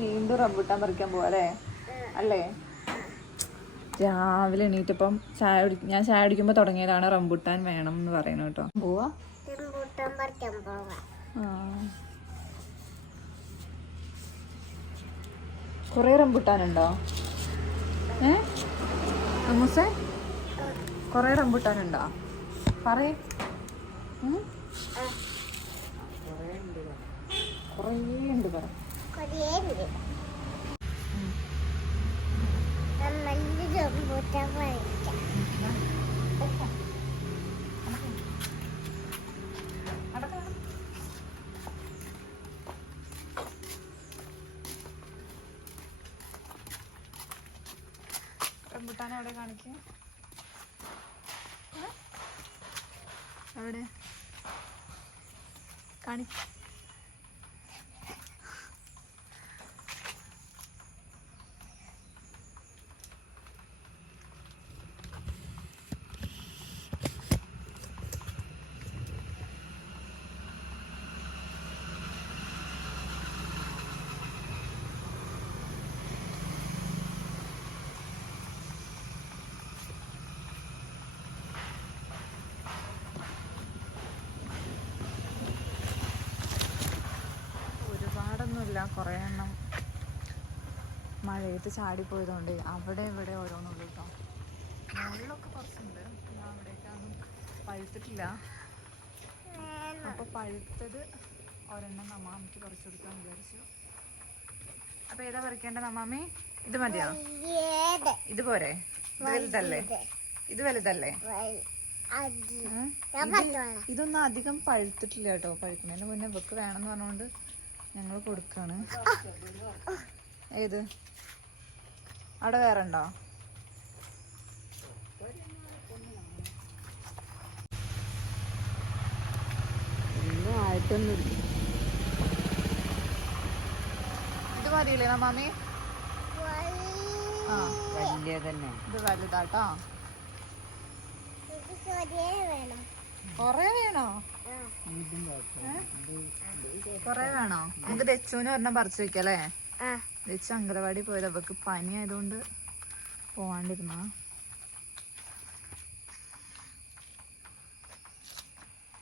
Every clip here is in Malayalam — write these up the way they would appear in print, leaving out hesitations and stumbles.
വീണ്ടും റംബൂട്ടാൻ പറിക്കാൻ പോവാ അല്ലേ? അല്ലേ? രാവിലെ എണീറ്റപ്പം ഞാൻ ചായ കുടിക്കുമ്പോ തുടങ്ങിയതാണ് റംബൂട്ടാൻ വേണം എന്ന് പറയുന്നത് കേട്ടോ. പോവാ കൊറേ റംബൂട്ടാനുണ്ടോ? അമ്മൂസേ കൊറേ റംബൂട്ടാനുണ്ടോ? പറയേ. കൊറേ ഉണ്ട് പറ. റംബൂട്ടാൻ എവിടെ കാണിക്കുക? എവിടെ കാണിക്ക? കുറേ എണ്ണം മഴയത്ത് ചാടിപ്പോയതുകൊണ്ട് അവിടെ ഇവിടെ ഓരോന്നുള്ളൂ കേട്ടോ. മുകളിലൊക്കെ കുറച്ചുണ്ട്. അവിടേക്കൊന്നും പഴുത്തിട്ടില്ല. അപ്പോൾ പഴുത്തത് ഒരെണ്ണം നമ്മാമിക്ക് പറിച്ചു കൊടുക്കാൻ വിചാരിച്ചു. അപ്പോൾ ഏതാ പറിക്കേണ്ടത് നമ്മാമി? ഇത് മതിയോ? ഇത് പോരെ? ഇത് വലുതല്ലേ? ഇത് വലുതല്ലേ? ഇതൊന്നും അധികം പഴുത്തിട്ടില്ല കേട്ടോ. പഴുക്കുന്നതിന് മുന്നേ ഇവക്ക് വേണമെന്ന് പറഞ്ഞുകൊണ്ട് ഞങ്ങൾ കൊടുക്കാണ്. ഏത് അവിടെ വേറെ ഉണ്ടോ? ഒന്നും ആയിട്ടൊന്നുമില്ല. ഇത് മതിയില്ലേ നമ്മാമി? ആ വലിയതന്നെ. ഇത് വലുതാട്ടോ. കൊറേ വേണോ? കൊറേ വേണോ? നമുക്ക് ദച്ചുവിന് ഒരെണ്ണം പറിച്ചു വെക്കല്ലേ? ദച്ചു അങ്കലവാടി പോയത്. അവക്ക് പനി ആയതുകൊണ്ട് പോവാണ്ടിരുന്ന.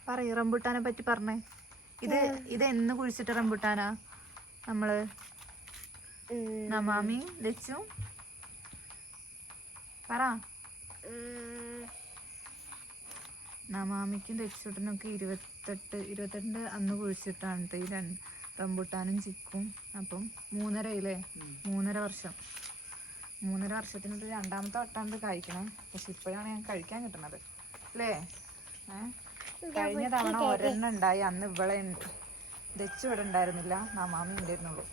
പറയ് റംബൂട്ടാനെ പറ്റി പറഞ്ഞേ. ഇത് എന്ന് കുഴിച്ചിട്ട റംബൂട്ടാനാ നമ്മള്? നമാമി ദച്ചു പറ. നമാമിക്കും ദച്ചുട്ടനൊക്കെ 28 അന്ന് കുഴിച്ചിട്ടാണ് ഈ റംബൂട്ടാനും ചിക്കും. അപ്പം 3.5 വർഷം. 3.5 വർഷത്തിനൊരു രണ്ടാമത്തെ വട്ടാണ് കഴിക്കണം. പക്ഷെ ഇപ്പോഴാണ് ഞാൻ കഴിക്കാൻ കിട്ടുന്നത് അല്ലേ? കഴിഞ്ഞ തവണ ഒരെണ്ണം ഉണ്ടായി. അന്ന് ഇവിടെ ദച്ചു ഇവിടെ ഉണ്ടായിരുന്നില്ല, നമാമി ഉണ്ടായിരുന്നുള്ളൂ.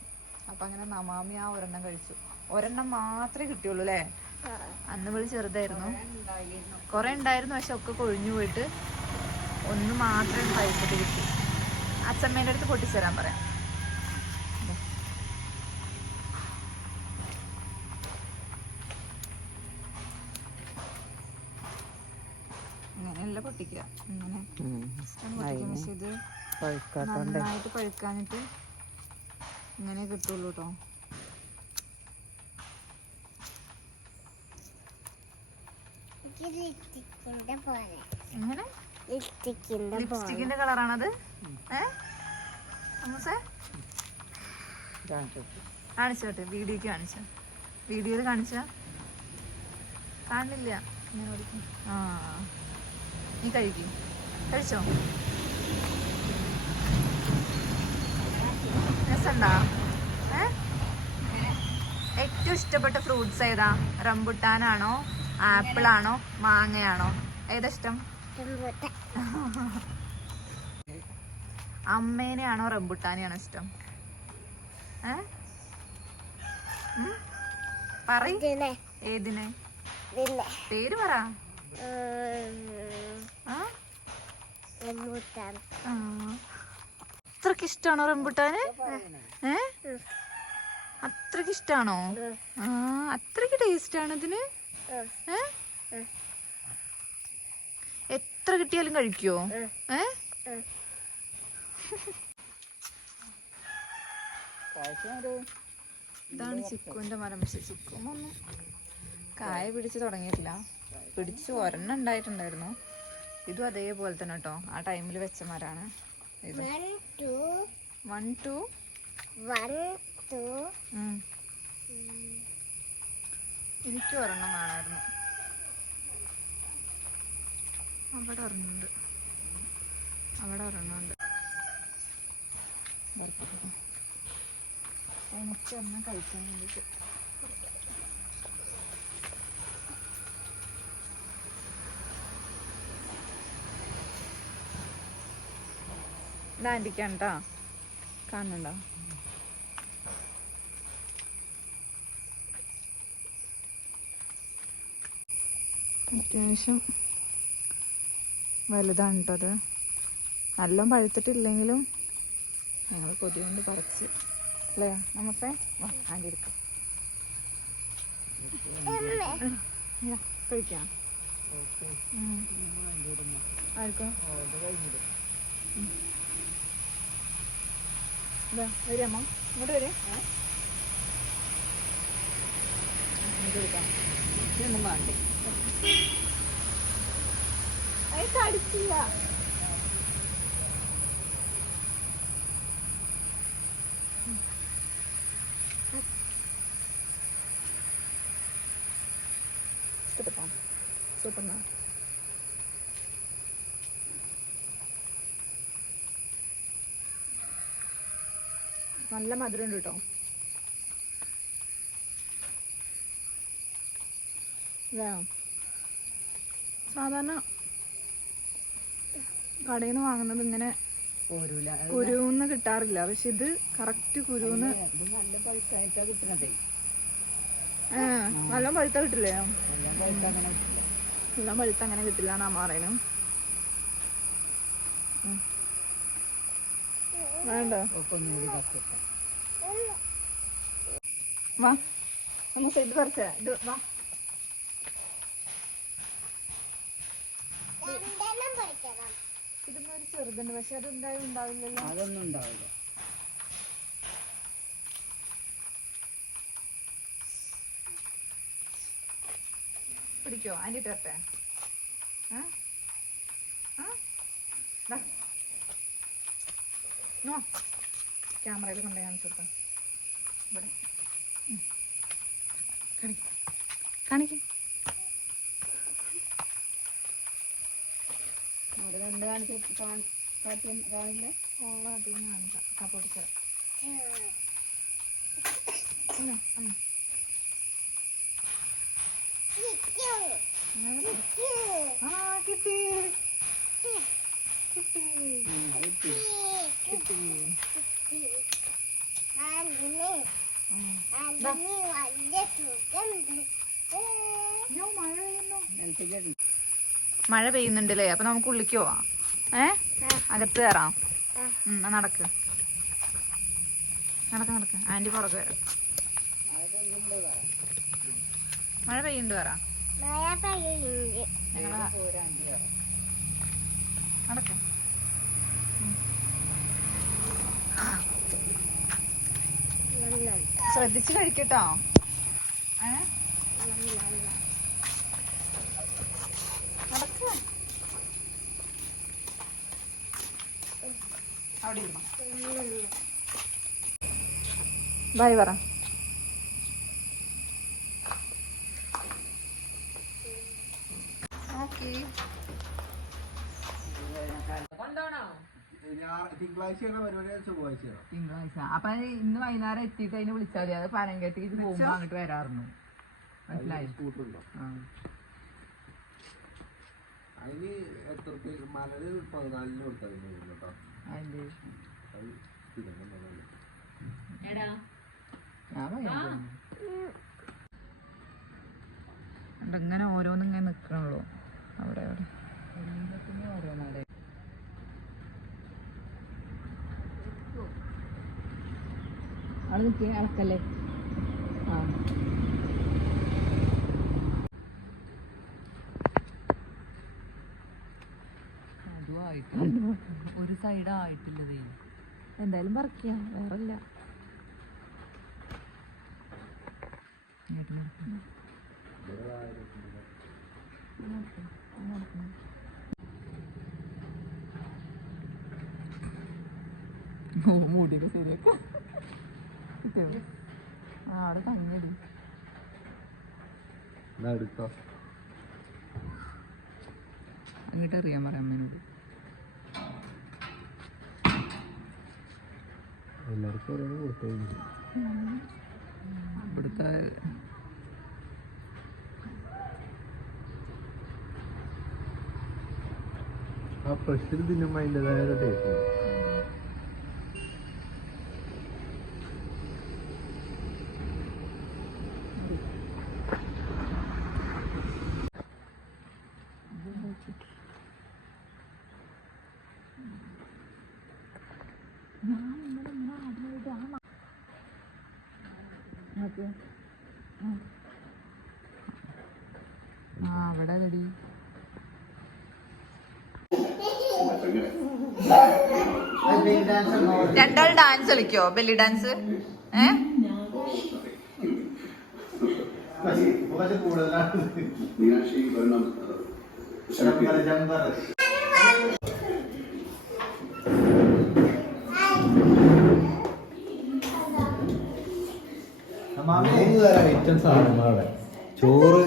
അപ്പം അങ്ങനെ നമാമി ആ ഒരെണ്ണം കഴിച്ചു. ഒരെണ്ണം മാത്രമേ കിട്ടിയുള്ളൂ അല്ലേ? അന്ന് വിളി ചെറുതായിരുന്നു. കുറെ ഉണ്ടായിരുന്നു, പക്ഷെ ഒക്കെ കൊഴിഞ്ഞു പോയിട്ട് ഒന്ന് മാത്രം കഴിച്ചിട്ട് കിട്ടി. അച്ഛമ്മേൻ്റെ അടുത്ത് പൊട്ടിച്ചേരാൻ പറയാം. ഇങ്ങനെയല്ല പൊട്ടിക്കുക, ഇങ്ങനെ പൊട്ടിക്കും. പക്ഷെ ഇത് നന്നായിട്ട് പഴുക്കാനിട്ട് ഇങ്ങനെ കിട്ടുള്ളൂ കേട്ടോ. ലിപ്സ്റ്റിക്കിന്റെ കളറാണത്. കാണിച്ചോട്ടെ, വീഡിയോക്ക് കാണിച്ച. വീഡിയോയിൽ കാണിച്ച കാണില്ല. ആ നീ കഴിച്ചോ? രസമുണ്ടോ? ഏറ്റവും ഇഷ്ടപ്പെട്ട ഫ്രൂട്ട്സ് ഏതാ? റംബുട്ടാനാണോ, ആപ്പിളാണോ, മാങ്ങയാണോ? ഏതാ ഇഷ്ടം? അമ്മേനെയാണോ റംബുട്ടാനെയാണോ ഇഷ്ടം? ഏതിനെ? പേര് പറ. അത്രക്ക് ഇഷ്ടാണോ റംബുട്ടാന്? അത്രക്ക് ഇഷ്ടാണോ? അത്രക്ക് ടേസ്റ്റ് ആണ് ഇതിന്. എത്ര കിട്ടിയാലും കഴിക്കുവോ? ഇതാണ് ചിക്കുവിന്റെ മരം. പക്ഷെ ചിക്കുമൊന്നും കായ പിടിച്ച് തുടങ്ങിയിട്ടില്ല. പിടിച്ച് ഒരെണ്ണം ഉണ്ടായിട്ടുണ്ടായിരുന്നു. ഇതും അതേപോലെ തന്നെ കേട്ടോ, ആ ടൈമിൽ വെച്ച മരമാണ് ഇത്. 1 2 എനിക്ക് ഒരെണ്ണം വേണമായിരുന്നു. അവിടെ ഒരെണ്ണമുണ്ട്, അവിടെ ഒരെണ്ണമുണ്ട്. എനിക്ക് ഒരെണ്ണം കഴിക്കാൻ വേണ്ടിയിട്ട്. ഇതാൻറ്റിക്കാണ് കേട്ടോ, കാണുന്നുണ്ടോ? അത്യാവശ്യം വലുതാണ് കേട്ടോ അത്. നല്ല പഴുത്തിട്ടില്ലെങ്കിലും ഞങ്ങൾ കൊതി കൊണ്ട് പറിച്ച് അല്ലേ നമുക്ക് ആൻറ്റി എടുക്കാം. കഴിക്കാം ആർക്കും വരാമോ? ഇങ്ങോട്ട് വരെ എടുക്കാം. ഇതൊന്നും വേണ്ട, അത് കടിച്ചില്ല. ഇഷ്ടപ്പെട്ടോ? സൂപ്പർന്നാ. നല്ല മധുരം ഉണ്ട് കേട്ടോ. സാധാരണ കടയിൽ നിന്ന് വാങ്ങുന്നത് ഇങ്ങനെ കുരുന്ന് കിട്ടാറില്ല. പക്ഷെ ഇത് കറക്റ്റ് കുരുന്ന് നല്ല പഴുത്ത കിട്ടില്ലേ? നല്ല പഴുത്ത അങ്ങനെ കിട്ടില്ല എന്നാ പറയുന്നു. വേണ്ട വാ നമുക്ക് ഇത് പറിച്ച ഇത് വാ. ഇതിപ്പോ ഒരു ചെറുതുണ്ട്, പക്ഷെ അത് എന്തായാലും ഉണ്ടാവില്ലല്ലോ. അതൊന്നും ഉണ്ടാവില്ല. പിടിക്കോ ആൻറ്റി തരട്ടെ? ക്യാമറയിൽ കൊണ്ടേ കാണിച്ചു കൊടുക്കാം. ഇവിടെ കാണിക്കും. കിട്ടി മഴ പെയ്യുന്നുണ്ടല്ലേ? അപ്പൊ നമുക്ക് ഉള്ളിക്ക് പോവാം. അകത്ത് കയറാം. നടക്ക് നടക്ക് നടക്ക്. ആന്റി പുറകെ വരാം. മഴ പെയ്യുന്നുണ്ട് പറ. നടക്ക്. ശ്രദ്ധിച്ച് കഴിക്കട്ടോ. നടക്ക്. അവിടെ ഇരുന്നോ. ബൈ പറ. തിങ്കളാഴ്ച. അപ്പൊ ഇന്ന് വൈകുന്നേരം എത്തിയിട്ട് അതിന് വിളിച്ചാൽ മതി. അത് പനങ്കെട്ടിക്ക് പോകുമ്പോ അങ്ങോട്ട് വരാറുണ്ട്. മനസ്സിലായി? അതിന് എത്ര മലര് 14 കൊടുത്തത് ഇങ്ങനെ ഓരോന്നും ഇങ്ങനെ നിക്കണുള്ളൂ. അവിടെ അവിടെ ഓരോന്നാടെ അവിടെ നിൽക്കി അളക്കല്ലേ. ഒരു സൈഡ് ആയിട്ടില്ലതേ. എന്തായാലും പറിക്കാം, വേറല്ല. മൂടിയൊക്കെ ശരിയാക്കാം കിട്ടിയോ? ആ അവിടെ തങ്ങിയടി എടുത്തോ. അങ്ങോട്ട് അറിയാൻ പറയാം അമ്മേനോട്. എല്ലാവർക്കും ഓരോ ഫോട്ടോ ഇവിടുത്തെ ആ ഫ്രഷിൽ തിന്നുമ്പോൾ അതിൻ്റെതായ ടേസ്റ്റ്. ആ അവിടെ റെഡി. രണ്ടാൾ ഡാൻസ് കളിക്കോ? Belly dance? ഐറ്റംസ് ആണ് നമ്മളവിടെ. ചോറ്,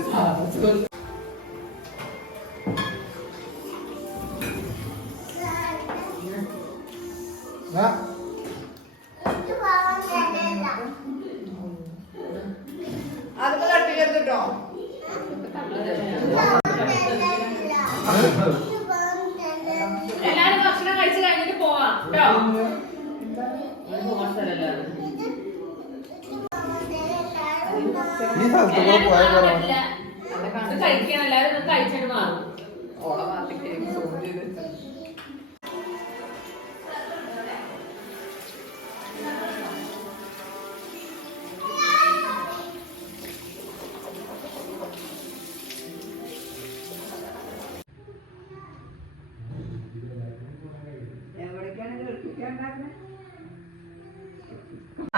എല്ലാരും ഭക്ഷണം കഴിച്ച് കഴിഞ്ഞിട്ട് പോവാം കേട്ടോ. ഈ സ്ഥലത്ത് കൂടെ പോയാൽ പോരാ. കഴിക്കണം, എല്ലാരും കഴിച്ചിട്ട് മാറും.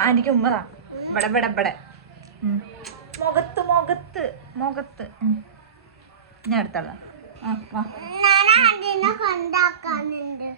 എനിക്ക് ഉമ്മതാ ഇവിടെ ഇവിടെ ഇവിടെ മുഖത്ത് മുഖത്ത് മുഖത്ത് ഞാൻ എടുത്തോളാം. ഞാൻ അതിനെ കൊണ്ടാക്കാനുണ്ട്.